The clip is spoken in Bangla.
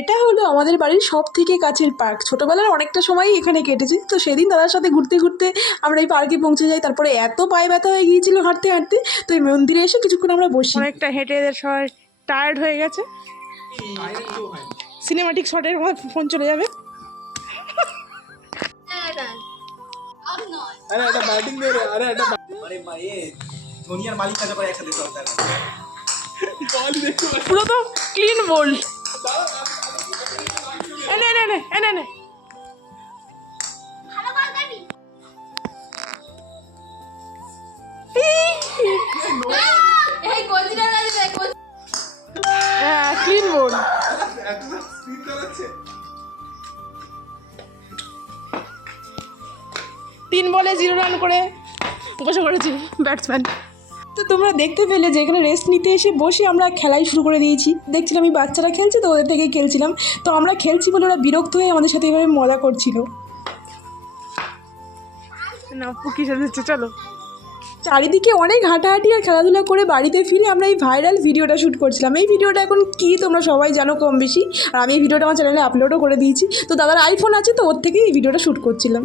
এটা হলো আমাদের বাড়ির সবথেকে কাছের পার্ক। ছোটবেলার অনেকটা সময়ই এখানে কেটেছে। তো সেদিন দাদার সাথে ঘুরতে, ঘুরতে আমরা এই পার্কে পৌঁছে যাই। তারপরে এত পায়ে ব্যথা হয়ে গিয়েছিল হাঁটতে, হাঁটতে। তো এই মন্দিরে এসে কিছুক্ষণ আমরা বসি। অনেকটা হেঁটে এদের সবাই টায়ার্ড হয়ে গেছে। সিনেমাটিক শটের আমার ফোন চলে যাবে। अरे এটা ব্যাটিং দে রে আরে এটা আরে ভাই ধোনিয়ার মালিক কাজ করে একসাথে চলতে আছে বল দেখো পুরো তো ক্লিন বোল্ড। এনে এনে এনে এনে এনে ভালো বল কাটি এই কোচিটা রাখবে হ্যাঁ ক্লিন বোল্ড। একটা স্পিড চালাচ্ছে 3 বলে 0 রান করে বসে পড়েছি ব্যাটসম্যান। তো তোমরা দেখতে পেলে যে এখানে রেস্ট নিতে এসে বসে আমরা খেলাই শুরু করে দিয়েছি। দেখছিলাম এই বাচ্চারা খেলছে তো ওদের থেকেই খেলছিলাম। তো আমরা খেলছি বলে ওরা বিরক্ত হয়ে আমাদের সাথে এভাবে মজা করছিল। না পুকি সাজাচ্ছে চলো। চারিদিকে অনেক হাঁটাহাঁটি আর খেলাধুলা করে বাড়িতে ফিরে আমরা এই ভাইরাল ভিডিওটা শ্যুট করছিলাম। এই ভিডিওটা এখন কি তোমরা সবাই জানো কম বেশি। আর আমি এই ভিডিওটা আমার চ্যানেলে আপলোডও করে দিয়েছি। তো দাদার আইফোন আছে তো ওর থেকেই এই ভিডিওটা শ্যুট করছিলাম।